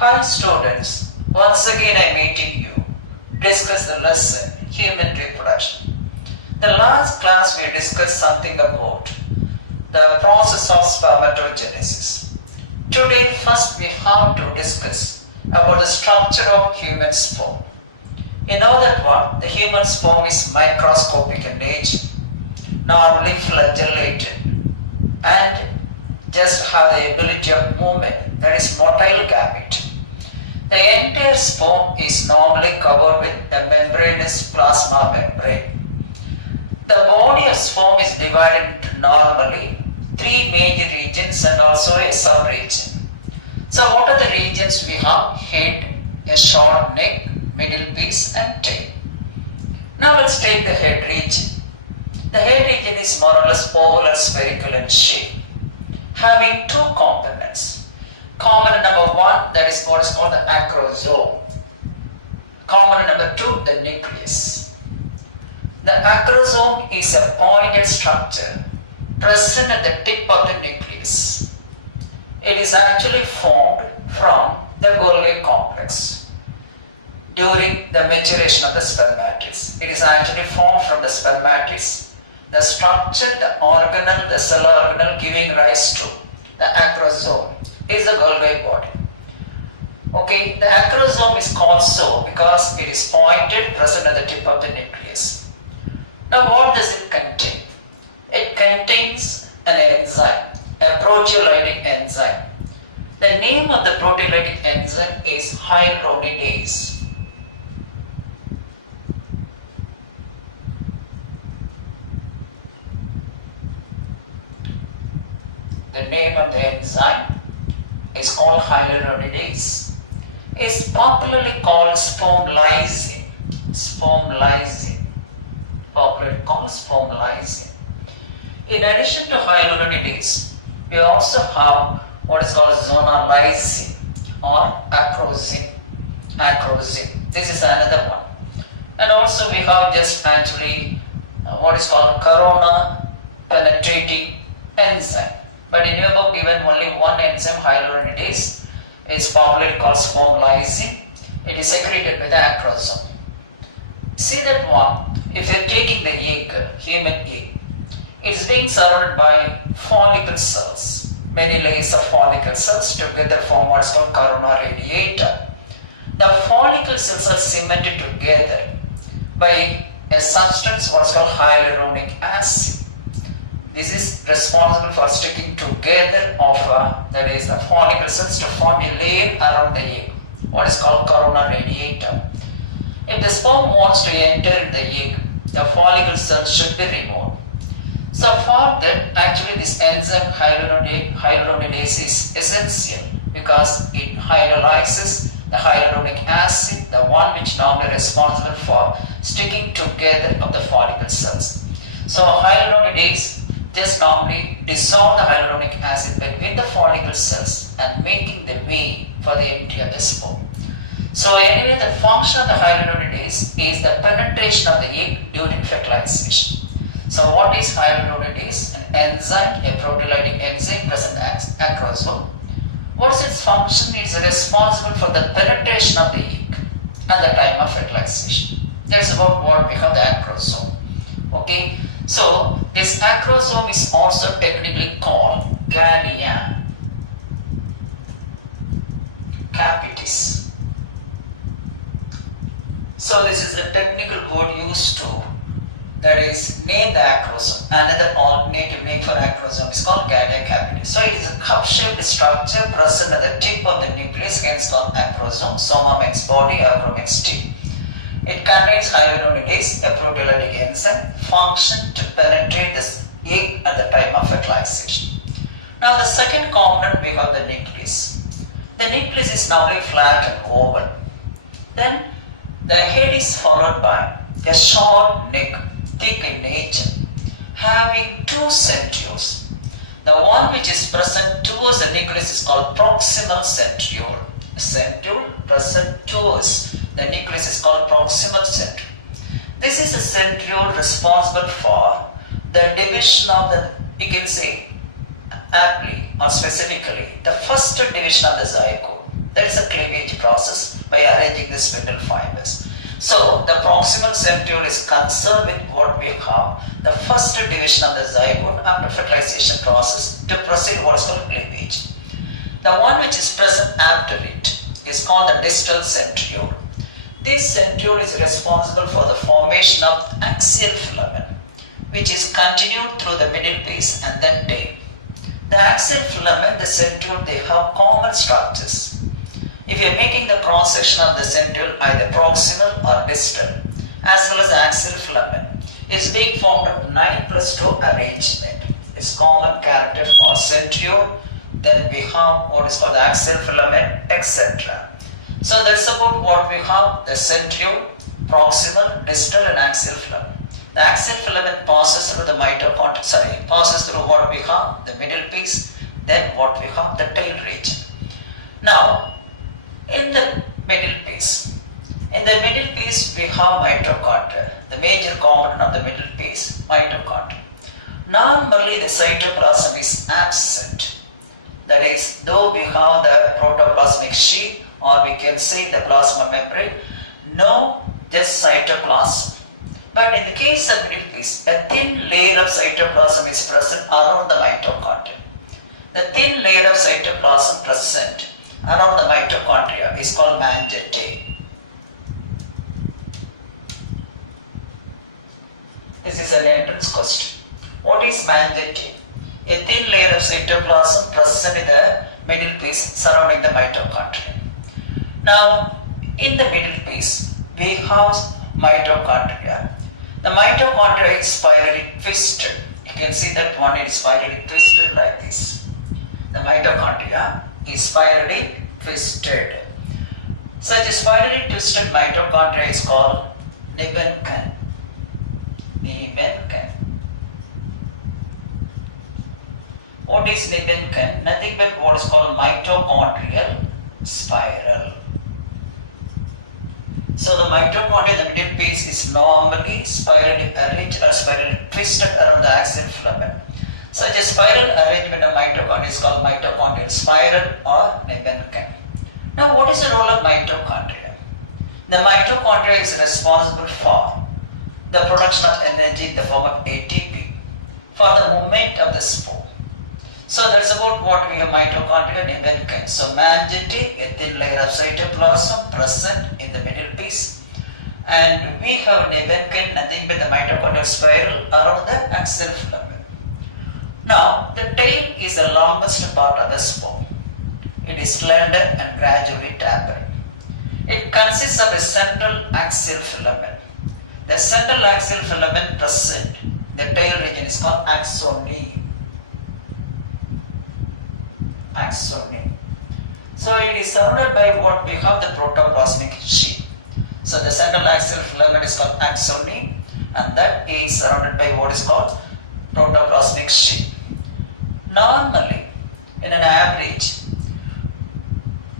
Hi students, once again I am meeting you to discuss the lesson Human Reproduction. The last class we discussed something about the process of spermatogenesis. Today first we have to discuss about the structure of human sperm. You know that what? The human sperm is microscopic in nature, normally flagellated and just have the ability of movement, that is motile gamete. The entire sperm is normally covered with a membranous plasma membrane. The body of sperm is divided into normally three major regions and also a sub-region. So what are the regions we have? Head, a short neck, middle piece and tail. Now let's take the head region. The head region is more or less oval or spherical in shape, having two components. Component number one, that is what is called the acrosome. Component number two, the nucleus. The acrosome is a pointed structure present at the tip of the nucleus. It is actually formed from the Golgi complex during the maturation of the spermatids. It is actually formed from the spermatids. The structure, the organelle, the cell organelle giving rise to the acrosome is the Golgi body. Okay, the acrosome is called so because it is pointed, present at the tip of the nucleus. Now what does it contain? It contains an enzyme, a proteolytic enzyme. The name of the proteolytic enzyme is hyaluronidase. The name of the enzyme is called hyaluronidase. Is popularly called sperm lysine. Sperm lysine. Popularly called sperm lysine. In addition to hyaluronidase, we also have what is called zona lysine or acrosome. Acrosome. This is another one. And also we have just actually what is called corona penetrating enzyme. But in your book given only one enzyme, hyaluronidase, is popularly called sperm lysine. It is secreted by the acrosome. See that one, if you are taking the egg, human egg, it is being surrounded by follicle cells. Many layers of follicle cells together form what is called corona radiata. The follicle cells are cemented together by a substance what is called hyaluronic acid. This is responsible for sticking together of that is the follicle cells to form a layer around the egg, what is called corona radiata. If the sperm wants to enter the egg, the follicle cells should be removed. So for that, actually this enzyme hyaluronidase is essential because it hydrolyzes the hyaluronic acid, the one which normally responsible for sticking together of the follicle cells. So hyaluronidase just normally dissolve the hyaluronic acid between the follicle cells and making the way for the entry of the sperm. So anyway, the function of the hyaluronidase is the penetration of the egg during fertilization. So what is hyaluronidase? An enzyme, a proteolytic enzyme present in acrosome. What is its function? It is responsible for the penetration of the egg at the time of fertilization. That's about what we have the acrosome. Okay. So this acrosome is also technically called gania capitis. So this is the technical word used to, that is, name the acrosome. Another alternative name for acrosome is called gania capitis. So it is a cup-shaped structure present at the tip of the nucleus, hence called acrosome. Soma means body, acro means tip. It contains hyaluronidase, a proteolytic enzyme, function to penetrate the egg at the time of fertilization. Now the second component we have the nucleus. The nucleus is normally flat and oval. Then the head is followed by a short neck, thick in nature, having two centrioles. The one which is present towards the nucleus is called proximal centriole. Centriole present towards the nucleus is called proximal centriole. This is a centriole responsible for the division of the, you can say aptly or specifically, the first division of the zygote. That is a cleavage process by arranging the spindle fibers. So the proximal centriole is concerned with what we have the first division of the zygote after fertilization process to proceed what is called cleavage. The one which is present after it is called the distal centriole. This centriole is responsible for the formation of axial filament, which is continued through the middle piece and then tail. The axial filament, the centriole, they have common structures. If you are making the cross section of the centriole either proximal or distal, as well as the axial filament, is being formed of 9+2 arrangement. It's common character for centriole. Then we have what is called the axial filament, etc. So that's about what we have: the centriole, proximal, distal, and axial filament. The axial filament passes through the mitochondria, passes through what we have the middle piece, then what we have the tail region. Now, in the middle piece we have mitochondria, the major component of the middle piece, mitochondria. Normally the cytoplasm is absent. That is, though we have the protoplasmic sheath, or we can say the plasma membrane, no, just cytoplasm. But in the case of middle piece, a thin layer of cytoplasm is present around the mitochondria. The thin layer of cytoplasm present around the mitochondria is called manganate. This is an entrance question. What is manganate? A thin layer of cytoplasm present in the middle piece surrounding the mitochondria. Now, in the middle piece, we have mitochondria. The mitochondria is spirally twisted. You can see that one is spirally twisted like this. The mitochondria is spirally twisted. Such a spirally twisted mitochondria is called nibencan. Nibencan. What is nibencan? Nothing but what is called mitochondrial spiral. So the mitochondria in the middle piece is normally spirally arranged or spirally twisted around the axial filament. Such a spiral arrangement of mitochondria is called mitochondrial spiral or nibencan. Now, what is the role of mitochondria? The mitochondria is responsible for the production of energy in the form of ATP for the movement of the spore. So that's about what we have mitochondria and nibencan. So manganate, a thin layer of cytoplasm present in the middle piece, and we have nibencan, nothing but the mitochondrial spiral around the axial filament. Now the tail is the longest part of the spore. It is slender and gradually tapering. It consists of a central axial filament. The central axial filament present, the tail region is called axone. Axone. So it is surrounded by what we have the protoplasmic sheath. So the central axial filament is called axone, and that is surrounded by what is called protoplasmic sheath. Normally, in an average,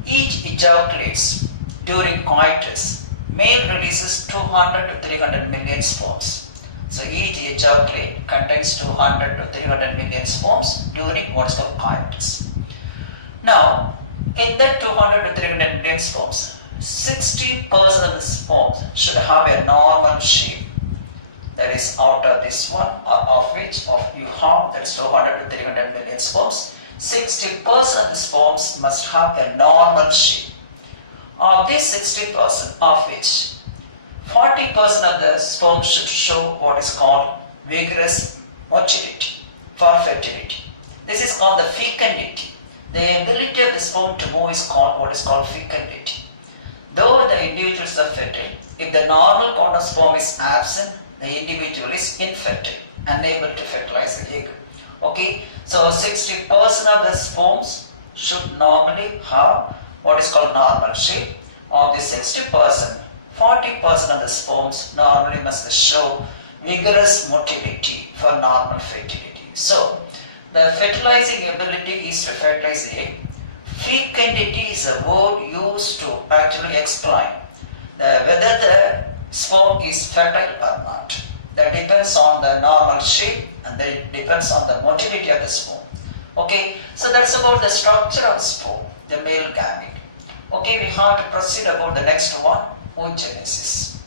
each ejaculates during coitus. Male releases 200 to 300 million sperms. So each ejaculate contains 200 to 300 million sperms during what is called coitus. Now, in that 200 to 300 million sperms, 60% of the sperms should have a normal shape. That is, out of this one, of which you have, that's 200 to 300 million sperms, 60% of the sperms must have a normal shape. Of this 60%, of which 40% of the sperm should show what is called vigorous motility for fertility. This is called the fecundity. The ability of the sperm to move is called what is called fecundity. Though the individuals are fertile, if the normal count of sperm is absent, the individual is infertile, unable to fertilize the egg. Okay, so 60% of the sperms should normally have what is called normal shape. Of the 60%, 40% of the sperms normally must show vigorous motility for normal fertility. So, the fertilizing ability is to fertilize the egg. Fecundity is a word used to actually explain whether the sperm is fertile or not. That depends on the normal shape and that depends on the motility of the sperm. Okay, so that's about the structure of sperm, the male gamete. Okay, we have to proceed about the next one, oogenesis.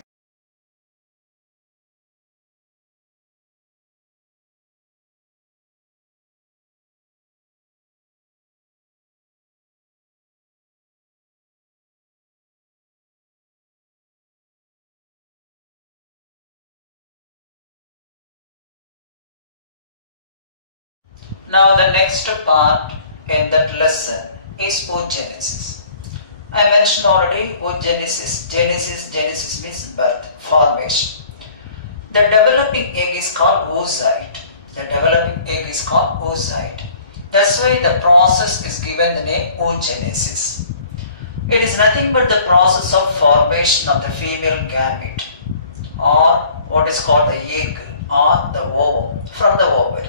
Now the next part in that lesson is oogenesis. I mentioned already oogenesis. Genesis means birth, formation. The developing egg is called oocyte. The developing egg is called oocyte. That's why the process is given the name oogenesis. It is nothing but the process of formation of the female gamete, or what is called the egg or the ovum from the ovary.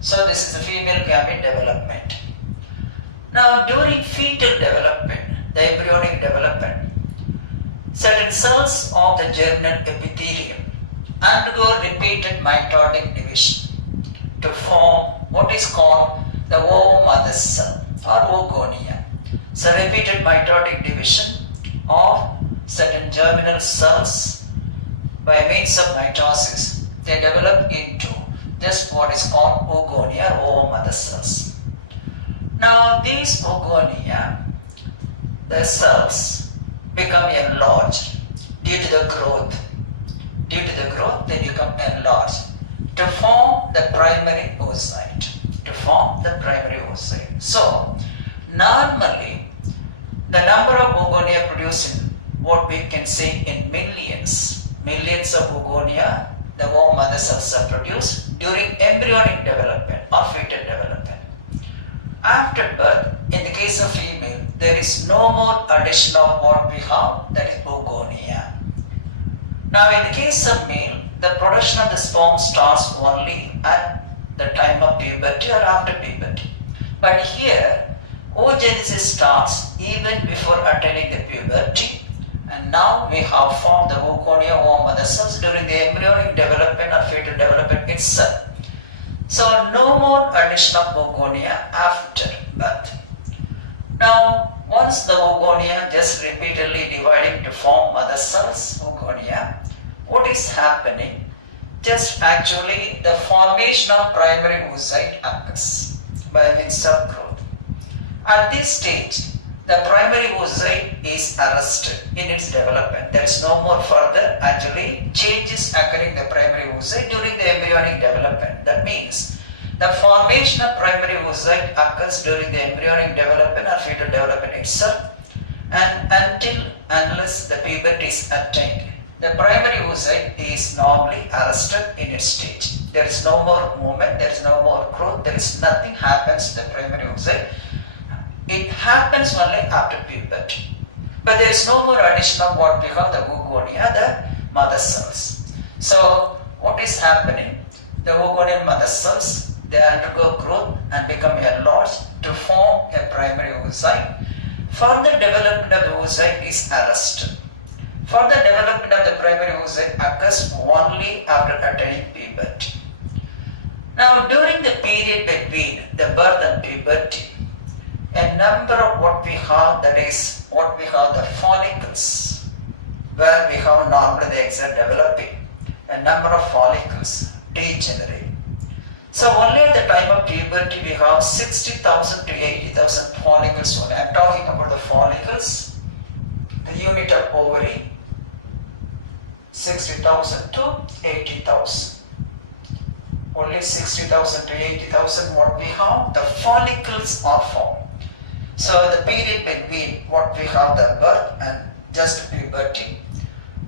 So this is the female gamete development. Now during fetal development, the embryonic development, certain cells of the germinal epithelium undergo repeated mitotic division to form what is called the ovum mother cell or oogonia. So repeated mitotic division of certain germinal cells by means of mitosis, they develop into just what is called oogonia or ovum mother cells. Now these oogonia, the cells become enlarged due to the growth. Due to the growth, they become enlarged to form the primary oocyte. To form the primary oocyte. So normally, the number of oogonia produced in what we can say in millions of oogonia, the ovum mother cells are produced during embryonic development or fetal development. After birth, in the case of female, there is no more addition of what we have, that is oogonia. Now in the case of male, the production of the sperm starts only at the time of puberty or after puberty. But here, oogenesis starts even before attaining the puberty, and now we have formed the oogonia ovum mother cells during the embryonic development or fetal development itself. So no more addition of oogonia after birth. Now once the oogonia just repeatedly dividing to form mother cells, oogonia, what is happening? Just actually the formation of primary oocyte occurs by means of growth. At this stage, the primary oocyte is arrested in its development. There is no more further actually changes occurring in the primary oocyte during the embryonic development. That means the formation of primary oocyte occurs during the embryonic development or fetal development itself, and unless the puberty is attained, the primary oocyte is normally arrested in its stage. There is no more movement, there is no more growth, there is nothing happens to the primary oocyte. It happens only after puberty. But there is no more addition of what we call the oogonia, the mother cells. So what is happening? The oogonia mother cells, they undergo growth and become enlarged to form a primary oocyte. Further development of the oocyte is arrested. Further development of the primary oocyte occurs only after attaining puberty. Now during the period between the birth and puberty, a number of what we have, that is what we have the follicles, where we have normally the eggs are developing, a number of follicles degenerate. So only at the time of puberty we have 60,000 to 80,000 follicles only. I am talking about the follicles, the unit of ovary, 60,000 to 80,000. Only 60,000 to 80,000 what we have, the follicles are formed. So the period between what we have the birth and just puberty,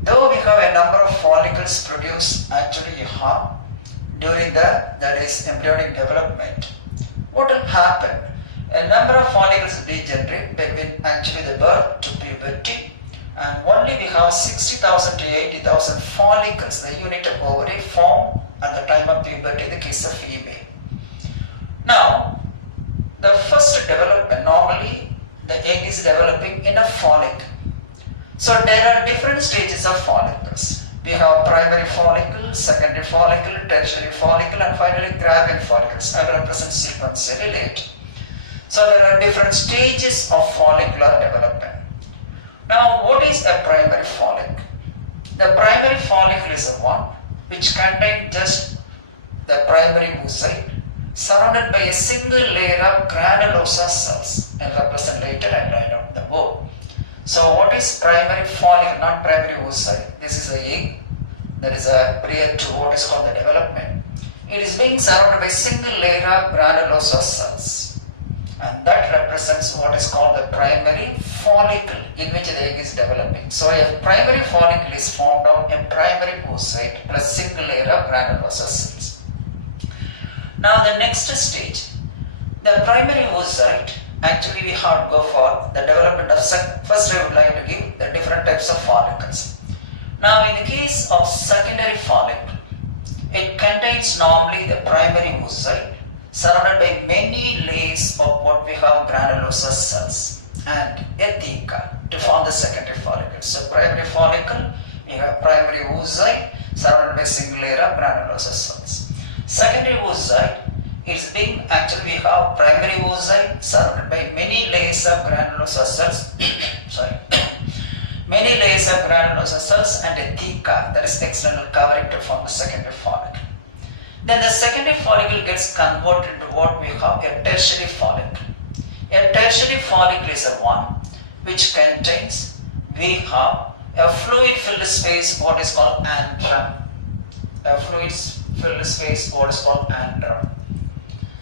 though we have a number of follicles produced actually you have during that is embryonic development, what will happen? A number of follicles degenerate between actually the birth to puberty, and only we have 60,000 to 80,000 follicles, the unit of ovary, formed at the time of puberty in the case of female. Now, the first development, normally the egg is developing in a follicle. So there are different stages of follicles. We have primary follicle, secondary follicle, tertiary follicle, and finally gravid follicles. I will represent sequentially later. So there are different stages of follicular development. Now, what is a primary follicle? The primary follicle is the one which contains just the primary oocyte surrounded by a single layer of granulosous cells. I'll represent later and write out the word. So what is primary follicle, not primary oocyte? This is the egg that is prior to what is called the development. It is being surrounded by a single layer of granulosous cells, and that represents what is called the primary follicle in which the egg is developing. So a primary follicle is formed of a primary oocyte plus single layer of granulosous cells. Now the next stage, the primary oocyte, actually we have to go for the development of, first I would like to give the different types of follicles. Now in the case of secondary follicle, it contains normally the primary oocyte surrounded by many layers of what we have granulosous cells and a theca to form the secondary follicle. So primary follicle, we have primary oocyte surrounded by single layer of granulosous cells. Secondary oocyte is being, actually we have primary oocyte surrounded by many layers of granulosous cells sorry many layers of granulosous cells and a theca, that is external covering to form the secondary follicle. Then the secondary follicle gets converted into what we have a tertiary follicle. A tertiary follicle is a one which contains, we have a fluid filled space, what is called antrum. A fluid filled space, what is called antrum.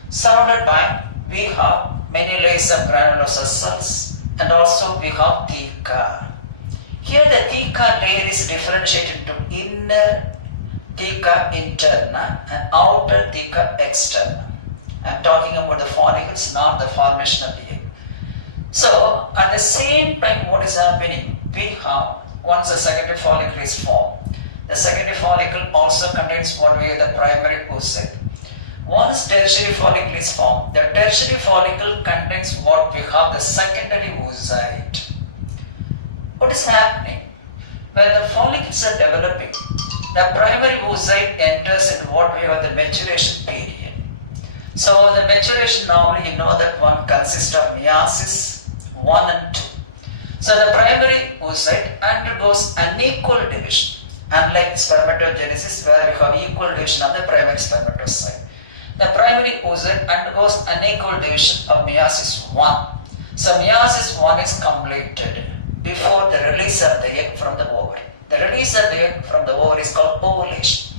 Surrounded by, we have many layers of granulosous cells and also we have theca. Here the theca layer is differentiated into inner theca interna and outer theca externa. I am talking about the follicles, not the formation of the egg. So at the same time what is happening, we have, once the secondary follicle is formed, the secondary follicle also contains what we have the primary oocyte. Once tertiary follicle is formed, the tertiary follicle contains what we have the secondary oocyte. What is happening? When the follicles are developing, the primary oocyte enters into what we have the maturation period. So the maturation, normally you know that one consists of meiosis 1 and 2. So the primary oocyte undergoes unequal division, unlike spermatogenesis where we have equal division of the primary spermatocyte. The primary oocyte undergoes unequal division of meiosis 1. So meiosis 1 is completed before the release of the egg from the ovary. The release of the egg from the ovary is called ovulation.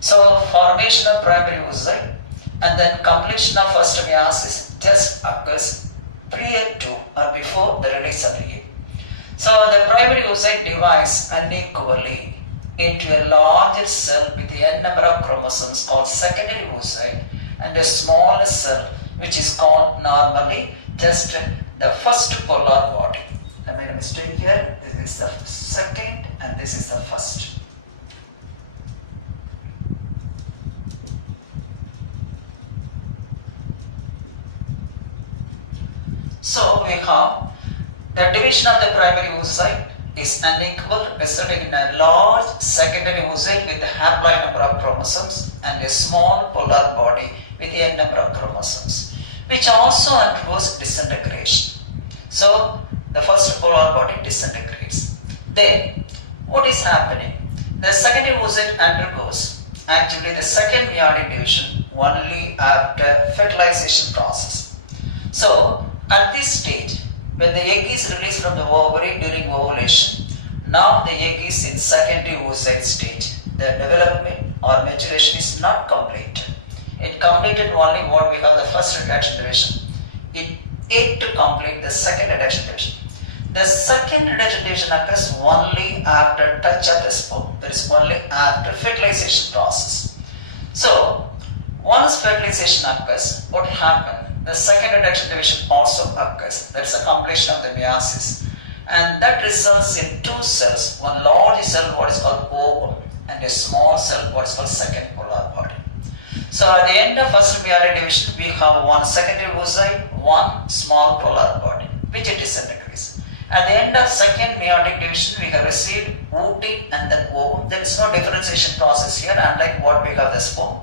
So formation of primary oocyte and then completion of first meiosis just occurs prior to or before the release of the egg. So the primary oocyte divides unequally into a larger cell with a n number of chromosomes called secondary oocyte and a smaller cell which is called normally just the first polar body. I made a mistake here. This is the second and this is the first. So we have the division of the primary oocyte is unequal, resulting in a large secondary oocyte with a haploid number of chromosomes and a small polar body with a number of chromosomes, which also undergoes disintegration. So the first polar body disintegrates. Then what is happening? The secondary oocyte undergoes actually the second meiotic division only after fertilization process. So at this stage, when the egg is released from the ovary during ovulation, now the egg is in secondary oocyte stage. The development or maturation is not completed. It completed only what we have the first reduction division. It yet to complete the second reduction division. The second reduction division occurs only after touch of the sperm. That is only after fertilization process. So once fertilization occurs, what will happen? The second reduction division also occurs. That is the completion of the meiosis. And that results in two cells. One large cell, what is called ovum, and a small cell, what is called second polar body. So at the end of first meiotic division, we have one secondary oocyte, one small polar body, which it disintegrates. At the end of second meiotic division, we have received ooting and then ovum. There is no differentiation process here, unlike what we have the sperm.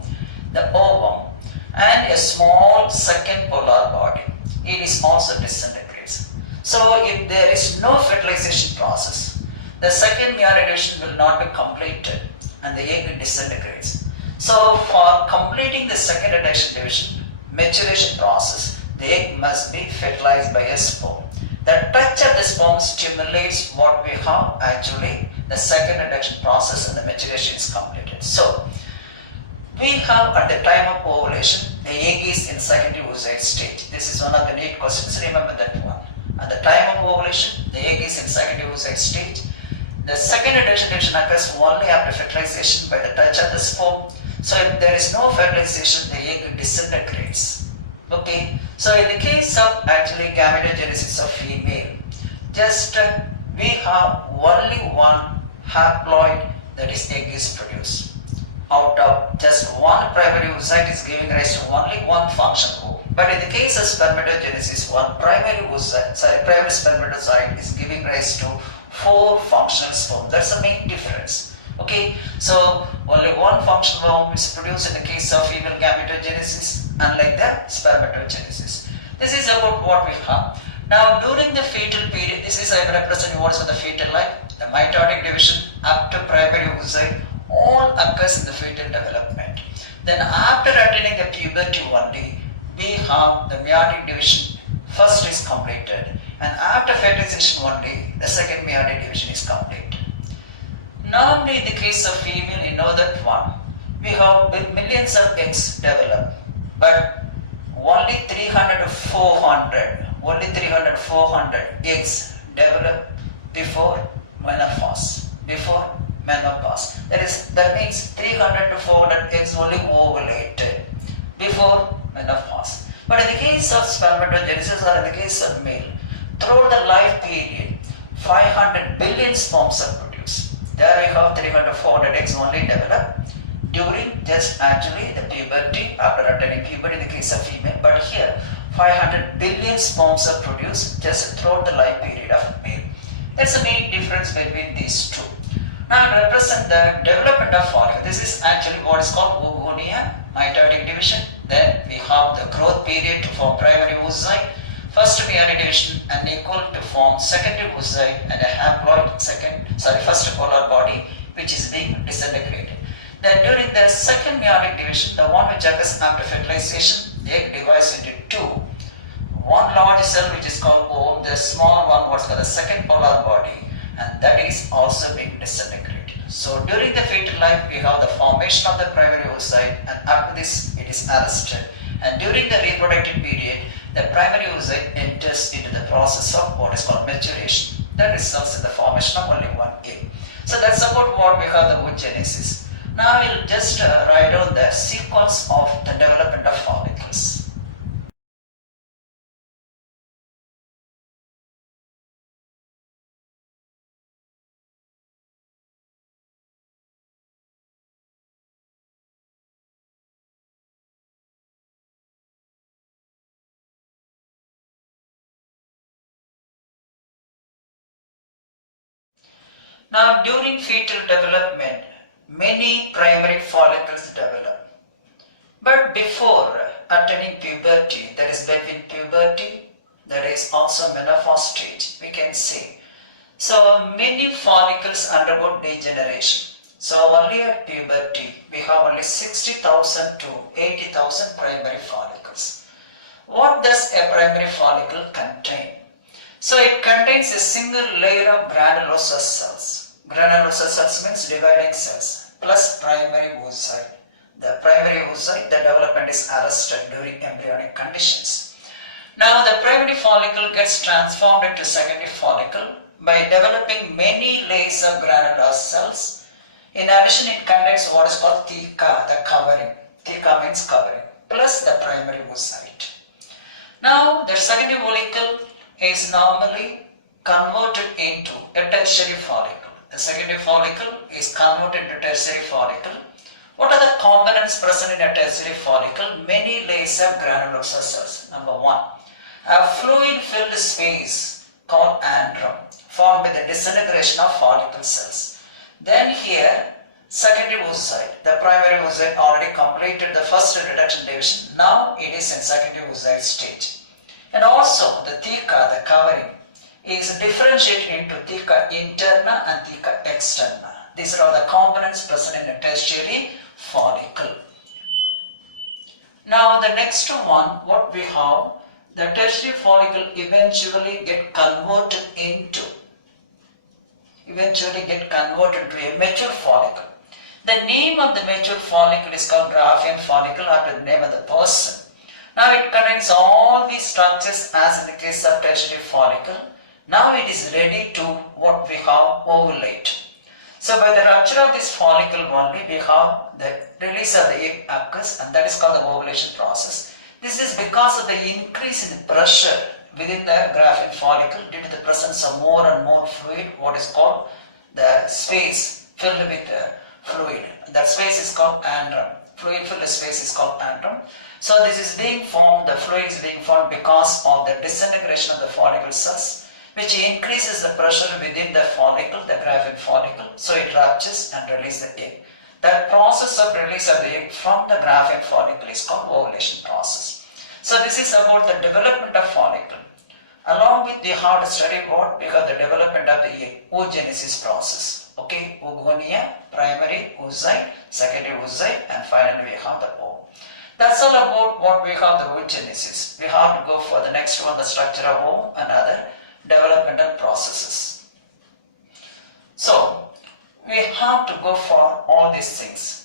The ovum and a small second polar body. It is also disintegrates. So if there is no fertilization process, the second meiotic division will not be completed and the egg disintegrates. So for completing the second reduction division, maturation process, the egg must be fertilized by a sperm. The touch of the sperm stimulates what we have actually the second reduction process and the maturation is completed. So we have at the time of ovulation, the egg is in secondary oocyte stage. This is one of the neat questions, remember that one. At the time of ovulation, the egg is in secondary oocyte stage. The second reduction division occurs only after fertilization by the touch of the sperm. So if there is no fertilization, the egg disintegrates. Okay. So in the case of actually gametogenesis of female, just we have only one haploid, that is egg is produced. Out of just one primary oocyte is giving rise to only one functional oocyte. But in the case of spermatogenesis, one primary spermatozoid is giving rise to 4 functional sperm. That's the main difference. Okay, so only one functional sperm is produced in the case of female gametogenesis, unlike the spermatogenesis. This is about what we have. Now during the fetal period, this is I am representing what is the fetal life. The mitotic division up to primary oocyte all occurs in the fetal development. Then after attaining the puberty only, we have the meiotic division first is completed, and after fertilization only, the second meiotic division is completed. Normally in the case of female, you know that one, we have millions of eggs develop, but only 300 to 400 eggs develop before menopause. That means 300 to 400 eggs only ovulated before menopause. But in the case of spermatogenesis or in the case of male, throughout the life period, 500 billion sperms are produced. There I have 300 to 400 eggs only develop during just actually the puberty, after attaining puberty in the case of female. But here 500 billion sperms are produced just throughout the life period of male. That's the main difference between these two. Now I represent the development of follicle. This is actually what is called oogonia, mitotic division. Then we have the growth period to form primary oocyte, first meiotic division unequal to form secondary oocyte and a haploid first polar body which is being disintegrated. Then during the second meiotic division, the one which occurs after fertilization, the egg divides into two. One large cell which is called ovum, the small one what's called the second polar body, and that is also being disintegrated. So during the fetal life, we have the formation of the primary oocyte, and after this it is arrested. And during the reproductive period, the primary oocyte enters into the process of what is called maturation. That results in the formation of only one egg. So that's about what we have the oogenesis. Now I will just write down the sequence of the development of follicles. Now during fetal development, many primary follicles develop. But before attaining puberty, that is between puberty, that is also menopause stage, we can say. So many follicles undergo degeneration. So only at puberty, we have only 60,000 to 80,000 primary follicles. What does a primary follicle contain? So it contains a single layer of granulosa cells. Granulosa cells means dividing cells plus primary oocyte. The primary oocyte, the development is arrested during embryonic conditions. Now the primary follicle gets transformed into secondary follicle by developing many layers of granular cells. In addition, it contains what is called theca, the covering. Theca means covering, plus the primary oocyte. Now the secondary follicle is normally converted into a tertiary follicle. The secondary follicle is converted into tertiary follicle. What are the components present in a tertiary follicle? Many layers of granulosa cells. Number one, a fluid-filled space called andrum, formed by the disintegration of follicle cells. Then here, secondary oocyte. The primary oocyte already completed the first reduction division. Now it is in secondary oocyte stage. And also the theca, the covering, is differentiated into theca interna and theca externa. These are all the components present in a tertiary follicle. Now the next one, what we have, the tertiary follicle eventually get converted into a mature follicle. The name of the mature follicle is called Graafian follicle after the name of the person. Now it contains all these structures as in the case of tertiary follicle. Now it is ready to what we have ovulate. So by the rupture of this follicle only we have the release of the egg occurs, and that is called the ovulation process. This is because of the increase in the pressure within the Graafian follicle due to the presence of more and more fluid, what is called the space filled with fluid. That space is called andron. Fluid filled space is called andron. So this is being formed, the fluid is being formed because of the disintegration of the follicle cells, which increases the pressure within the follicle, the Graafian follicle. So it ruptures and releases the egg. That process of release of the egg from the Graafian follicle is called ovulation process. So this is about the development of follicle. Along with the hard study what we have the development of the egg, oogenesis process. Okay, oogonia, primary oocyte, secondary oocyte, and finally we have the ovum. That's all about what we have the oogenesis. We have to go for the next one, the structure of ovum and other developmental processes. So we have to go for all these things.